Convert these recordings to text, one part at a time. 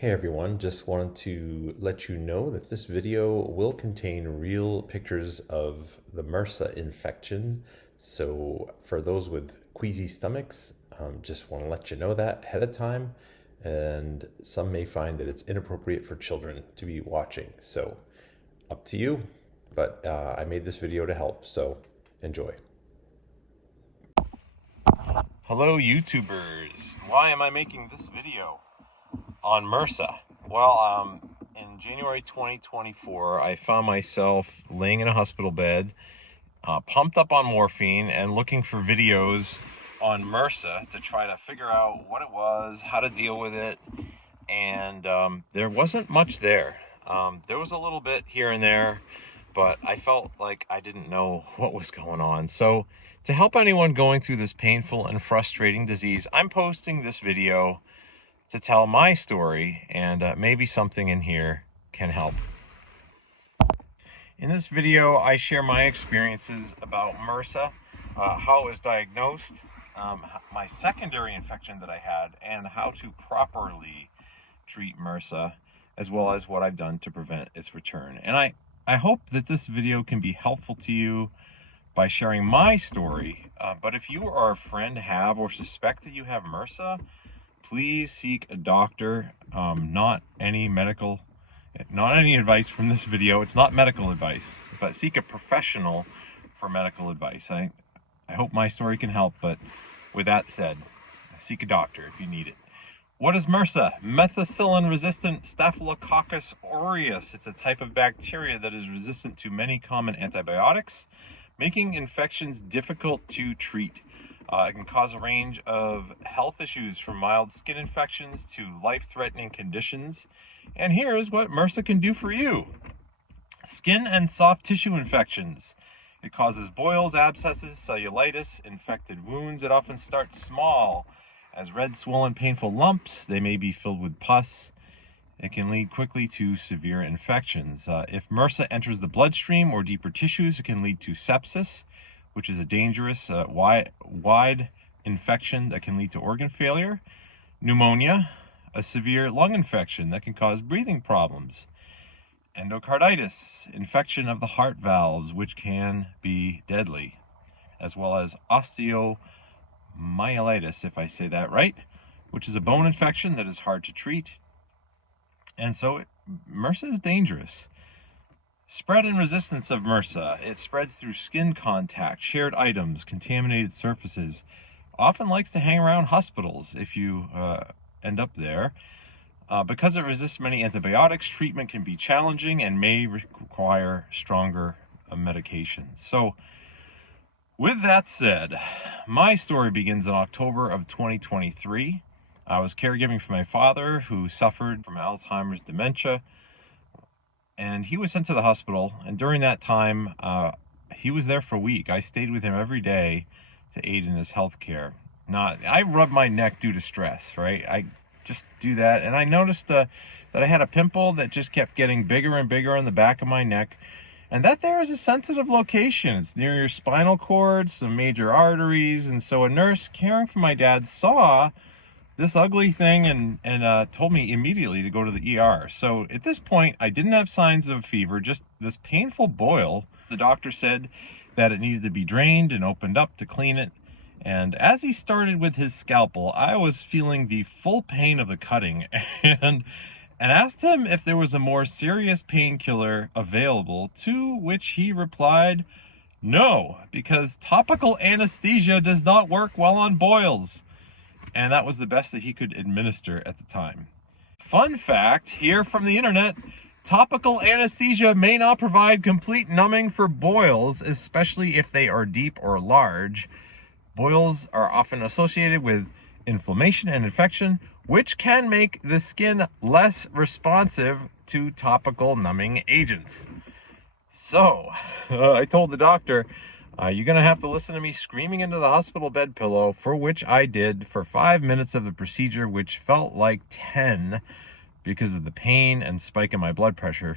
Hey everyone, just wanted to let you know that this video will contain real pictures of the MRSA infection. So for those with queasy stomachs, just want to let you know that ahead of time. And some may find that it's inappropriate for children to be watching. So up to you, but I made this video to help, so enjoy. Hello YouTubers, why am I making this video on MRSA? Well, in January 2024, I found myself laying in a hospital bed, pumped up on morphine and looking for videos on MRSA to try to figure out what it was, how to deal with it, and there wasn't much there. There was a little bit here and there, but I felt like I didn't know what was going on. So to help anyone going through this painful and frustrating disease, I'm posting this video to tell my story, and maybe something in here can help. In this video, I share my experiences about MRSA, how it was diagnosed, my secondary infection that I had, and how to properly treat MRSA, as well as what I've done to prevent its return. And I hope that this video can be helpful to you by sharing my story, but if you or a friend have or suspect that you have MRSA, please seek a doctor. Not any advice from this video. It's not medical advice, but seek a professional for medical advice. I hope my story can help, but with that said, seek a doctor if you need it. What is MRSA? Methicillin-resistant Staphylococcus aureus. It's a type of bacteria that is resistant to many common antibiotics, making infections difficult to treat. It can cause a range of health issues from mild skin infections to life-threatening conditions. And here's what MRSA can do for you. Skin and soft tissue infections. It causes boils, abscesses, cellulitis, infected wounds. It often starts small as red, swollen, painful lumps. They may be filled with pus. It can lead quickly to severe infections. If MRSA enters the bloodstream or deeper tissues, it can lead to sepsis, which is a dangerous, wide infection that can lead to organ failure, pneumonia, a severe lung infection that can cause breathing problems, endocarditis, infection of the heart valves, which can be deadly, as well as osteomyelitis, if I say that right, which is a bone infection that is hard to treat. And so MRSA is dangerous. Spread and resistance of MRSA. It spreads through skin contact, shared items, contaminated surfaces. Often likes to hang around hospitals if you end up there. Because it resists many antibiotics, treatment can be challenging and may require stronger medications. So, with that said, my story begins in October of 2023. I was caregiving for my father, who suffered from Alzheimer's dementia, and he was sent to the hospital. And during that time, he was there for a week. I stayed with him every day to aid in his health care. Now, I rub my neck due to stress, right? I just do that. And I noticed that I had a pimple that just kept getting bigger and bigger on the back of my neck. And that there is a sensitive location. It's near your spinal cord, some major arteries. And so a nurse caring for my dad saw this ugly thing and told me immediately to go to the ER. So at this point, I didn't have signs of fever, just this painful boil. The doctor said that it needed to be drained and opened up to clean it. And as he started with his scalpel, I was feeling the full pain of the cutting and asked him if there was a more serious painkiller available, to which he replied, no, because topical anesthesia does not work well on boils. And that was the best that he could administer at the time. Fun fact here from the internet: topical anesthesia may not provide complete numbing for boils, especially if they are deep or large. Boils are often associated with inflammation and infection, which can make the skin less responsive to topical numbing agents. So, I told the doctor, you're going to have to listen to me screaming into the hospital bed pillow, for which I did for 5 minutes of the procedure, which felt like 10 because of the pain and spike in my blood pressure.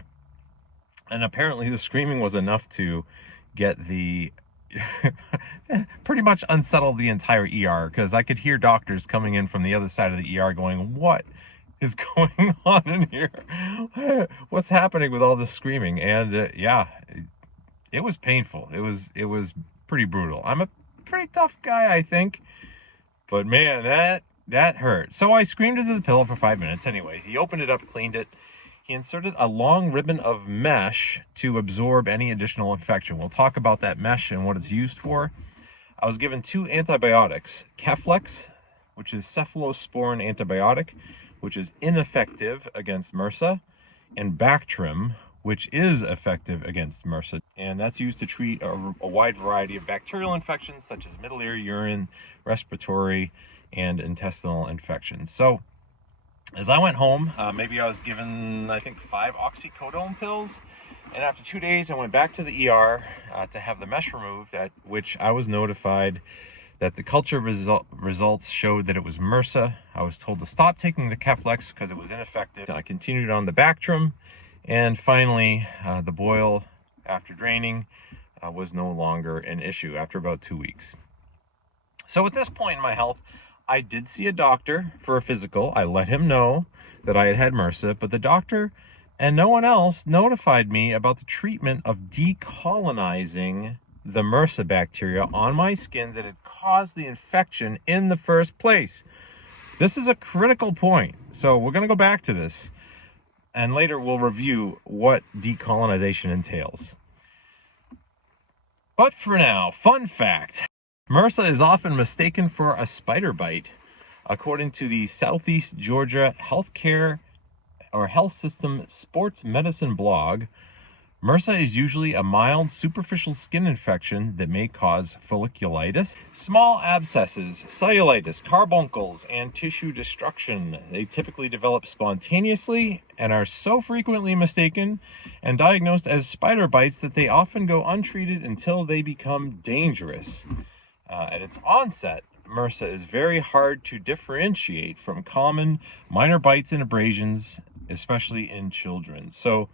And apparently the screaming was enough to get the pretty much unsettle the entire ER, because I could hear doctors coming in from the other side of the ER going, what is going on in here? What's happening with all this screaming? And yeah, it was painful. It was pretty brutal. I'm a pretty tough guy, I think, but man, that hurt. So I screamed into the pillow for 5 minutes. Anyway, he opened it up, cleaned it. He inserted a long ribbon of mesh to absorb any additional infection. We'll talk about that mesh and what it's used for. I was given 2 antibiotics, Keflex, which is cephalosporin antibiotic, which is ineffective against MRSA, and Bactrim, which is effective against MRSA. And that's used to treat a wide variety of bacterial infections such as middle ear, urine, respiratory, and intestinal infections. So as I went home, maybe I was given, I think, 5 oxycodone pills. And after 2 days, I went back to the ER to have the mesh removed, at which I was notified that the culture results showed that it was MRSA. I was told to stop taking the Keflex because it was ineffective. And I continued on the Bactrim. And finally, the boil after draining was no longer an issue after about 2 weeks. So at this point in my health, I did see a doctor for a physical. I let him know that I had had MRSA, but the doctor and no one else notified me about the treatment of decolonizing the MRSA bacteria on my skin that had caused the infection in the first place. This is a critical point. So we're going to go back to this, and later we'll review what decolonization entails. But for now, fun fact. MRSA is often mistaken for a spider bite. According to the Southeast Georgia Healthcare or Health System Sports Medicine blog, MRSA is usually a mild superficial skin infection that may cause folliculitis, small abscesses, cellulitis, carbuncles, and tissue destruction. They typically develop spontaneously and are so frequently mistaken and diagnosed as spider bites that they often go untreated until they become dangerous. At its onset, MRSA is very hard to differentiate from common minor bites and abrasions, especially in children. So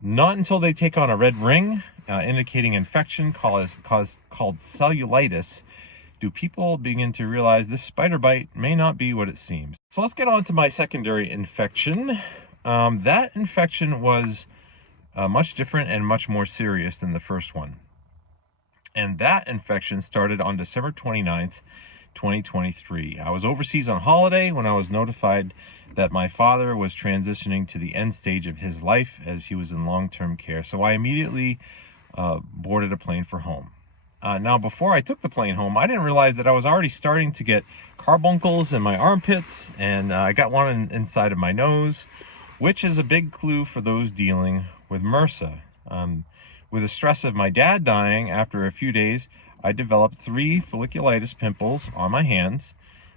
not until they take on a red ring, indicating infection called cellulitis, do people begin to realize this spider bite may not be what it seems. So let's get on to my secondary infection. That infection was much different and much more serious than the first one. And that infection started on December 29th, 2023. I was overseas on holiday when I was notified that my father was transitioning to the end stage of his life as he was in long-term care. So I immediately boarded a plane for home. Now, before I took the plane home, I didn't realize that I was already starting to get carbuncles in my armpits, and I got one inside of my nose, which is a big clue for those dealing with MRSA. With the stress of my dad dying after a few days, I developed 3 folliculitis pimples on my hands.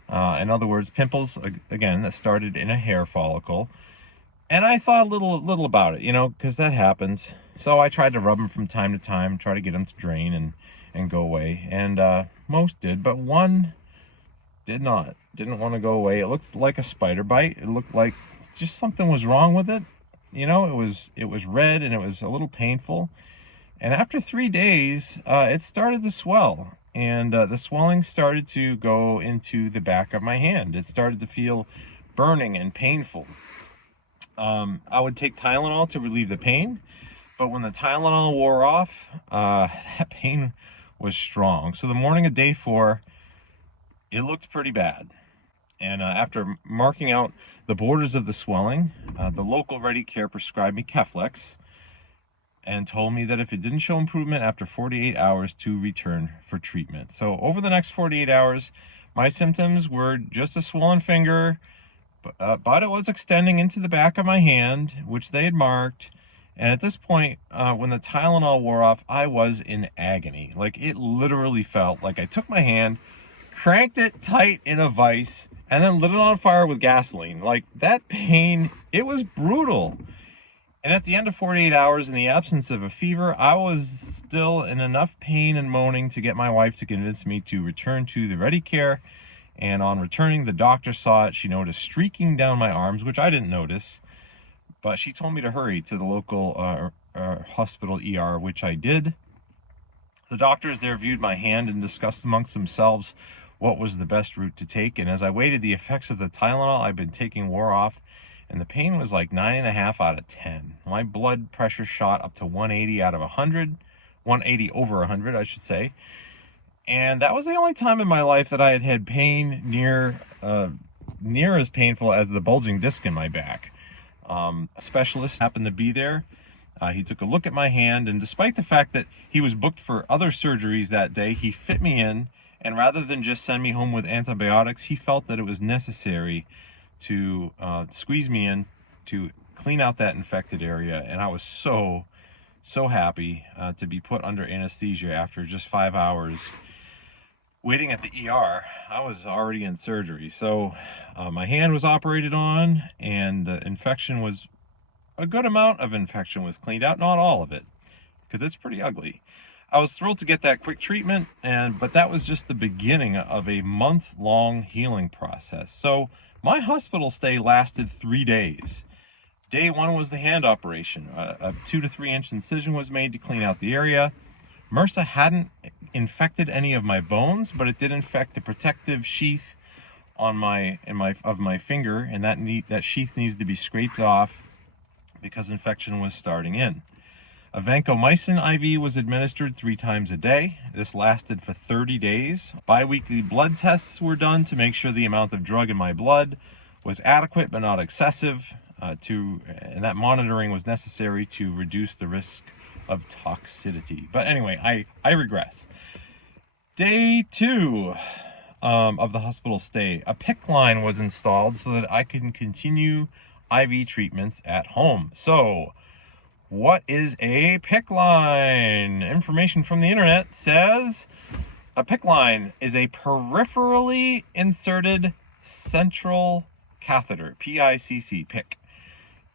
In other words, pimples, again, that started in a hair follicle. And I thought a little about it, because that happens. So I tried to rub them from time to time, try to get them to drain and go away. And most did, but one did not. Didn't want to go away. It looked like a spider bite. It looked like just something was wrong with it. It was red and it was a little painful. And after 3 days, it started to swell, and the swelling started to go into the back of my hand. It started to feel burning and painful. I would take Tylenol to relieve the pain, but when the Tylenol wore off, that pain was strong. So the morning of day 4, it looked pretty bad. And after marking out the borders of the swelling, the local Ready Care prescribed me Keflex and told me that if it didn't show improvement after 48 hours to return for treatment. So over the next 48 hours, my symptoms were just a swollen finger, but it was extending into the back of my hand, which they had marked. And at this point, when the Tylenol wore off, I was in agony. Like, it literally felt like I took my hand, cranked it tight in a vise, and then lit it on fire with gasoline. Like, that pain, it was brutal. And at the end of 48 hours, in the absence of a fever, I was still in enough pain and moaning to get my wife to convince me to return to the Ready Care. And on returning, the doctor saw it. She noticed streaking down my arms, which I didn't notice. But she told me to hurry to the local hospital ER, which I did. The doctors there viewed my hand and discussed amongst themselves what was the best route to take. And as I waited, the effects of the Tylenol I've been taking wore off, and the pain was like 9.5 out of 10. My blood pressure shot up to 180 out of 100, 180 over 100, I should say. And that was the only time in my life that I had had pain near as painful as the bulging disc in my back. A specialist happened to be there. He took a look at my hand, and despite the fact that he was booked for other surgeries that day, he fit me in, and rather than just send me home with antibiotics, he felt that it was necessary to squeeze me in to clean out that infected area. And I was so happy to be put under anesthesia after just 5 hours waiting at the ER. I was already in surgery. So my hand was operated on, and a good amount of infection was cleaned out, not all of it, because it's pretty ugly. I was thrilled to get that quick treatment, but that was just the beginning of a month-long healing process. So my hospital stay lasted 3 days. Day 1 was the hand operation. A 2 to 3 inch incision was made to clean out the area. MRSA hadn't infected any of my bones, but it did infect the protective sheath on my finger, and that sheath needs to be scraped off because infection was starting in. A vancomycin IV was administered 3 times a day. This lasted for 30 days. Bi-weekly blood tests were done to make sure the amount of drug in my blood was adequate but not excessive, and that monitoring was necessary to reduce the risk of toxicity. But anyway, I regress. Day 2 of the hospital stay, a PICC line was installed so that I can continue IV treatments at home. So, what is a PICC line? Information from the internet says a PICC line is a peripherally inserted central catheter, PICC, PICC.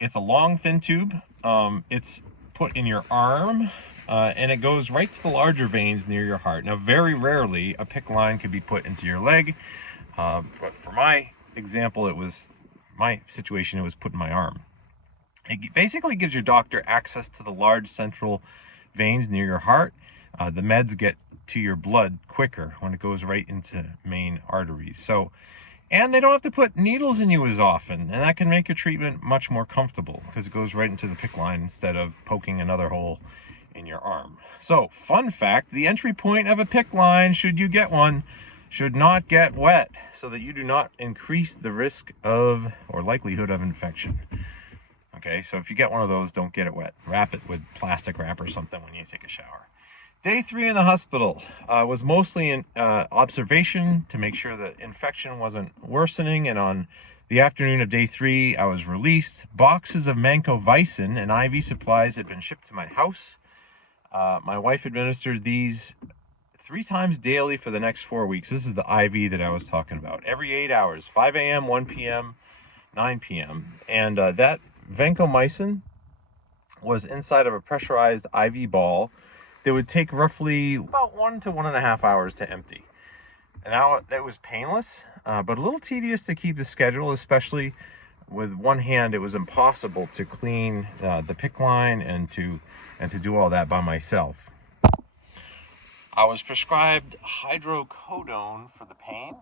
It's a long, thin tube. It's put in your arm, and it goes right to the larger veins near your heart. Now, very rarely a PICC line could be put into your leg, but for my example, my situation, it was put in my arm. It basically gives your doctor access to the large central veins near your heart. The meds get to your blood quicker when it goes right into main arteries. And they don't have to put needles in you as often, and that can make your treatment much more comfortable because it goes right into the PICC line instead of poking another hole in your arm. So, fun fact, the entry point of a PICC line, should you get one, should not get wet so that you do not increase the risk of or likelihood of infection. Okay, so if you get one of those, don't get it wet. Wrap it with plastic wrap or something when you take a shower. Day 3 in the hospital was mostly in observation to make sure that infection wasn't worsening, and on the afternoon of day 3, I was released. Boxes of vancomycin and IV supplies had been shipped to my house. My wife administered these 3 times daily for the next 4 weeks. This is the IV that I was talking about. Every 8 hours, 5 a.m., 1 p.m., 9 p.m. And that vancomycin was inside of a pressurized IV ball that would take roughly about 1 to 1.5 hours to empty. And now that was painless, but a little tedious to keep the schedule, especially with one hand. It was impossible to clean the PICC line and to do all that by myself. I was prescribed hydrocodone for the pain,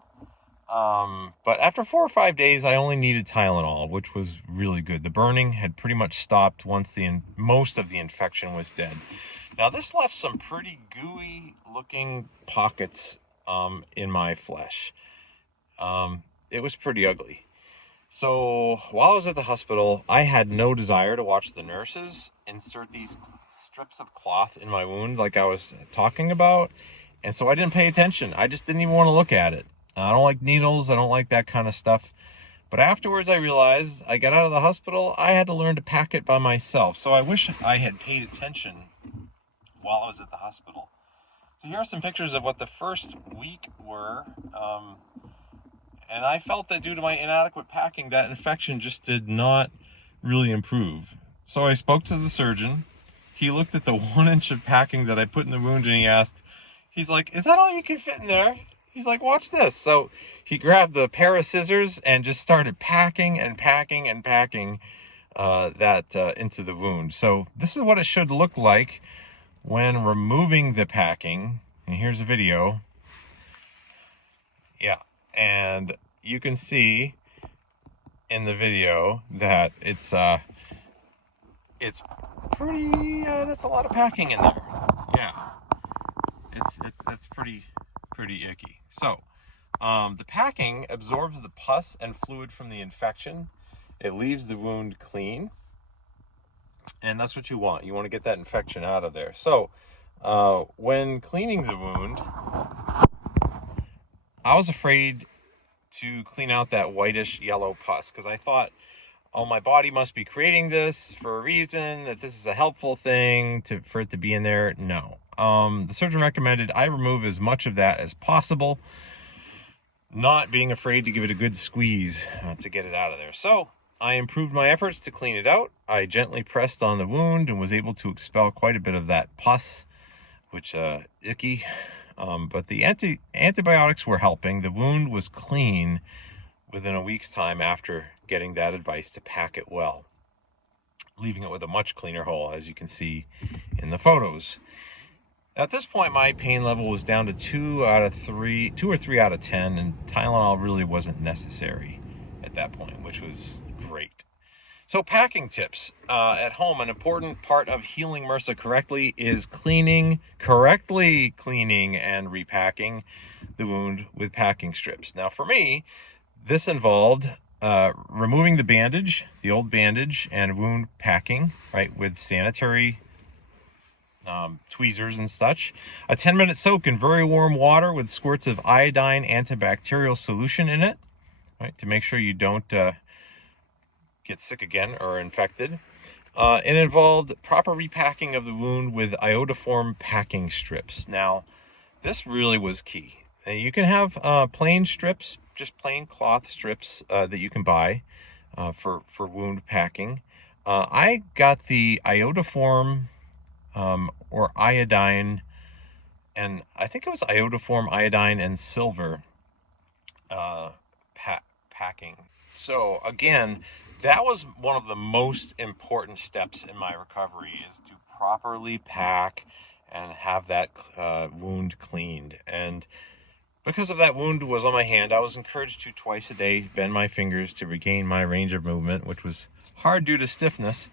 but after 4 or 5 days, I only needed Tylenol, which was really good. The burning had pretty much stopped once most of the infection was dead. Now, this left some pretty gooey-looking pockets in my flesh. It was pretty ugly. So, while I was at the hospital, I had no desire to watch the nurses insert these strips of cloth in my wound like I was talking about, and so I didn't pay attention. I just didn't even want to look at it. I don't like needles. I don't like that kind of stuff. But afterwards, I realized I got out of the hospital, I had to learn to pack it by myself. So I wish I had paid attention while I was at the hospital. So here are some pictures of what the first week were. And I felt that due to my inadequate packing, that infection just did not really improve. So I spoke to the surgeon. He looked at the 1 inch of packing that I put in the wound, and he asked, he's like, "Is that all you can fit in there?" He's like, "Watch this." So he grabbed a pair of scissors and just started packing and packing and packing that into the wound. So this is what it should look like when removing the packing. And here's a video. Yeah, and you can see in the video that it's pretty, that's a lot of packing in there. Yeah, it's pretty icky. So, the packing absorbs the pus and fluid from the infection. It leaves the wound clean, and that's what you want. You want to get that infection out of there. So, when cleaning the wound, I was afraid to clean out that whitish yellow pus because I thought, oh, my body must be creating this for a reason, that this is a helpful thing for it to be in there. No. The surgeon recommended I remove as much of that as possible, not being afraid to give it a good squeeze to get it out of there. So I improved my efforts to clean it out. I gently pressed on the wound and was able to expel quite a bit of that pus, which icky. But the antibiotics were helping. The wound was clean within a week's time after getting that advice to pack it well, leaving it with a much cleaner hole, as you can see in the photos. At this point, my pain level was down to 2 or 3 out of 10, and Tylenol really wasn't necessary at that point, which was great. So, packing tips at home. An important part of healing MRSA correctly is correctly cleaning and repacking the wound with packing strips. Now, for me, this involved removing the old bandage, and wound packing, right, with sanitary tweezers and such. A 10-minute soak in very warm water with squirts of iodine antibacterial solution in it, right, to make sure you don't get sick again or infected. It involved proper repacking of the wound with iodoform packing strips. Now, this really was key. You can have plain strips, just plain cloth strips that you can buy for wound packing. I got the iodoform or iodine, and I think it was iodoform, iodine, and silver packing. So again, that was one of the most important steps in my recovery, is to properly pack and have that wound cleaned. And because of that wound was on my hand, I was encouraged to twice a day bend my fingers to regain my range of movement, which was hard due to stiffness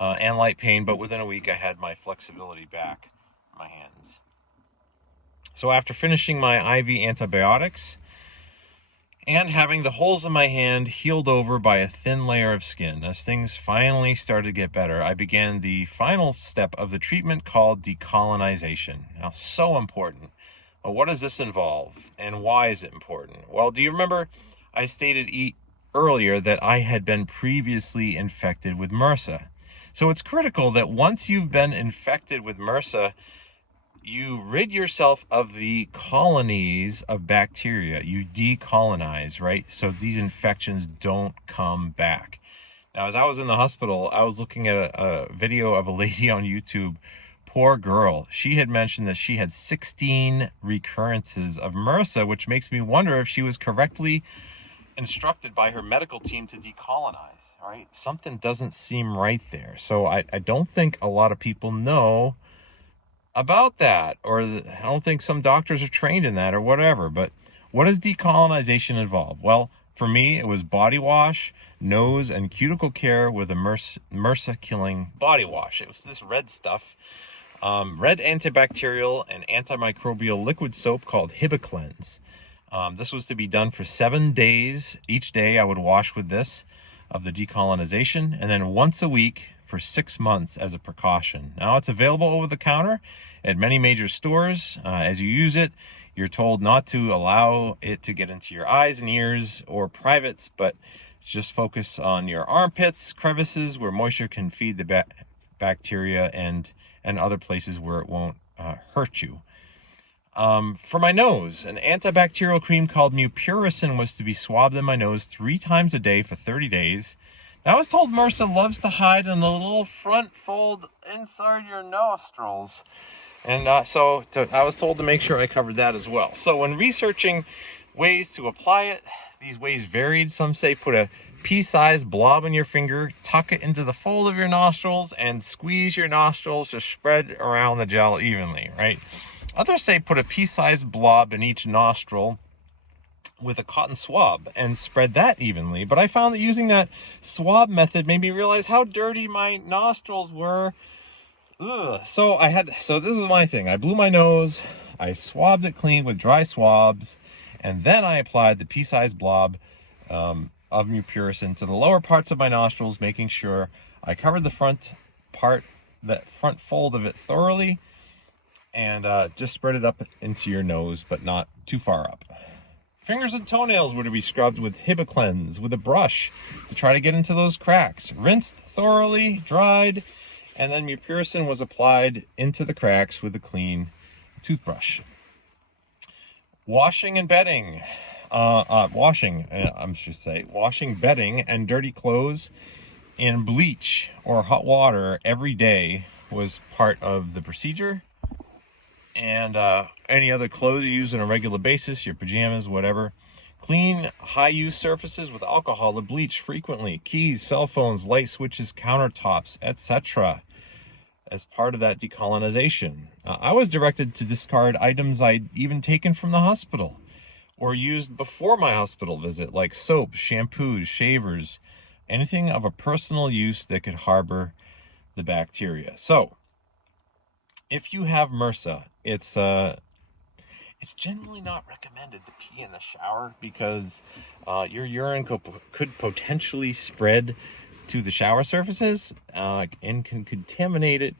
and light pain, but within a week I had my flexibility back in my hands. So after finishing my IV antibiotics and having the holes in my hand healed over by a thin layer of skin, as things finally started to get better, I began the final step of the treatment called decolonization. Now, so important. Well, what does this involve, and why is it important? Well, do you remember I stated earlier that I had been previously infected with MRSA? So it's critical that once you've been infected with MRSA, you rid yourself of the colonies of bacteria. You decolonize, right? So these infections don't come back. Now, as I was in the hospital, I was looking at a video of a lady on YouTube. Poor girl. She had mentioned that she had 16 recurrences of MRSA, which makes me wonder if she was correctly instructed by her medical team to decolonize, right? Something doesn't seem right there. So I don't think a lot of people know about that, or I don't think some doctors are trained in that or whatever. But what does decolonization involve? Well, for me, it was body wash, nose and cuticle care with a MRSA killing body wash. It was this red stuff, red antibacterial and antimicrobial liquid soap called Hibiclens. This was to be done for 7 days. Each day I would wash with this of the decolonization, and then once a week for 6 months as a precaution. Now, it's available over the counter at many major stores. As you use it, you're told not to allow it to get into your eyes and ears or privates, but just focus on your armpits, crevices where moisture can feed the bacteria, and other places where it won't hurt you. For my nose, an antibacterial cream called Mupirocin was to be swabbed in my nose 3 times a day for 30 days. Now, I was told MRSA loves to hide in the little front fold inside your nostrils. And so I was told to make sure I covered that as well. So when researching ways to apply it, these ways varied. Some say put a pea-sized blob in your finger, tuck it into the fold of your nostrils, and squeeze your nostrils to spread around the gel evenly, right? Others say put a pea-sized blob in each nostril with a cotton swab and spread that evenly. But I found that using that swab method made me realize how dirty my nostrils were. Ugh. So this was my thing. I blew my nose, I swabbed it clean with dry swabs, and then I applied the pea-sized blob of mupirocin to the lower parts of my nostrils, making sure I covered the front part, that front fold of it thoroughly, and just spread it up into your nose, but not too far up. Fingers and toenails were to be scrubbed with Hibiclens with a brush to try to get into those cracks. Rinsed thoroughly, dried, and then mupirocin was applied into the cracks with a clean toothbrush. Washing and bedding. Washing bedding and dirty clothes in bleach or hot water every day was part of the procedure. And any other clothes you use on a regular basis, your pajamas, whatever. Clean high-use surfaces with alcohol or bleach frequently. Keys, cell phones, light switches, countertops, etc. as part of that decolonization. I was directed to discard items I'd even taken from the hospital or used before my hospital visit, like soaps, shampoos, shavers, anything of a personal use that could harbor the bacteria. So, if you have MRSA, it's generally not recommended to pee in the shower because your urine could potentially spread to the shower surfaces and can contaminate it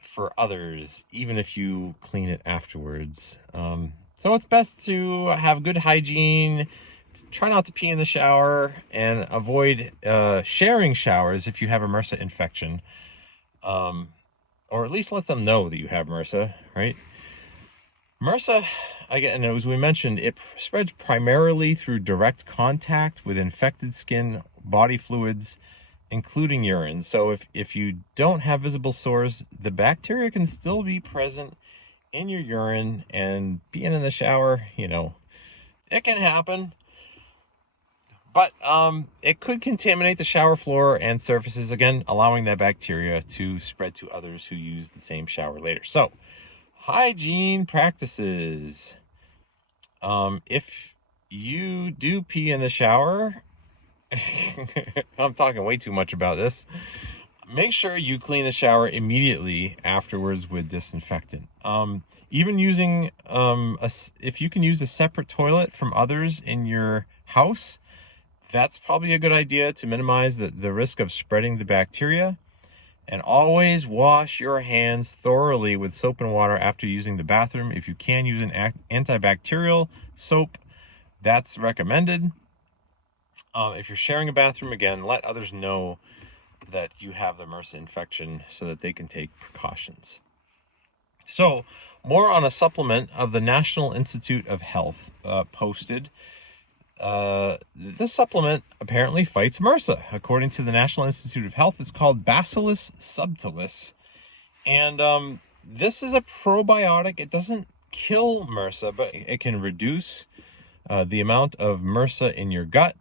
for others, even if you clean it afterwards. So it's best to have good hygiene, try not to pee in the shower, and avoid sharing showers if you have a MRSA infection. Or at least let them know that you have MRSA, right? MRSA, again, as we mentioned, it spreads primarily through direct contact with infected skin, body fluids, including urine. So if you don't have visible sores, the bacteria can still be present in your urine, and being in the shower, it can happen. But it could contaminate the shower floor and surfaces, again, allowing that bacteria to spread to others who use the same shower later. So, hygiene practices. If you do pee in the shower, I'm talking way too much about this. Make sure you clean the shower immediately afterwards with disinfectant. Even using, if you can use a separate toilet from others in your house, that's probably a good idea to minimize the risk of spreading the bacteria. And always wash your hands thoroughly with soap and water after using the bathroom. If you can use an antibacterial soap, that's recommended. If you're sharing a bathroom, again, let others know that you have the MRSA infection so that they can take precautions. So, more on a supplement of the National Institute of Health posted. This supplement apparently fights MRSA. According to the National Institute of Health, it's called Bacillus subtilis. And this is a probiotic. It doesn't kill MRSA, but it can reduce the amount of MRSA in your gut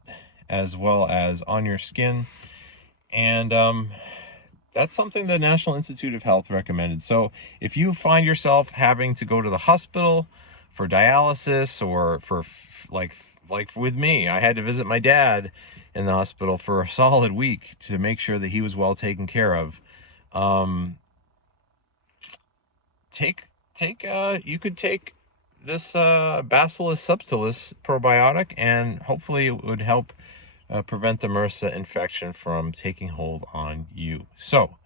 as well as on your skin. And that's something the National Institute of Health recommended. So if you find yourself having to go to the hospital for dialysis, or for like with me, I had to visit my dad in the hospital for a solid week to make sure that he was well taken care of. You could take this Bacillus subtilis probiotic, and hopefully it would help prevent the MRSA infection from taking hold on you. So,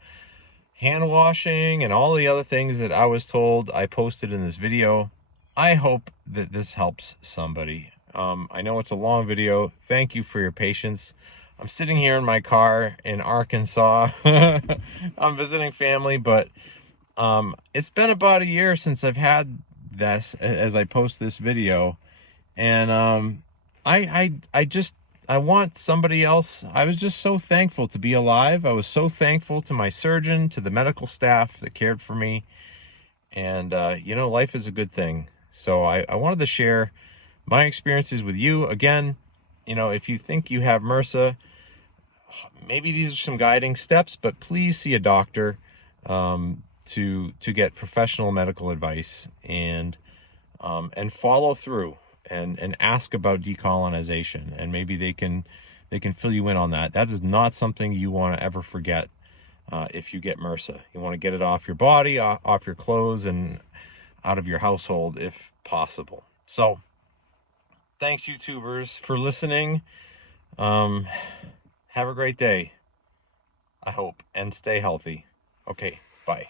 hand washing and all the other things that I was told I posted in this video. I hope that this helps somebody. I know it's a long video. Thank you for your patience. I'm sitting here in my car in Arkansas. I'm visiting family, but it's been about a year since I've had this as I post this video. And I want somebody else. I was just so thankful to be alive. I was so thankful to my surgeon, to the medical staff that cared for me. And, life is a good thing. So I wanted to share my experiences with you. Again, if you think you have MRSA, maybe these are some guiding steps, but please see a doctor to get professional medical advice and follow through. and ask about decolonization, and maybe they can fill you in on that. That is not something you want to ever forget if you get MRSA. You want to get it off your body, off your clothes, and out of your household if possible. So thanks, YouTubers, for listening. Have a great day, I hope, and stay healthy. Okay, bye.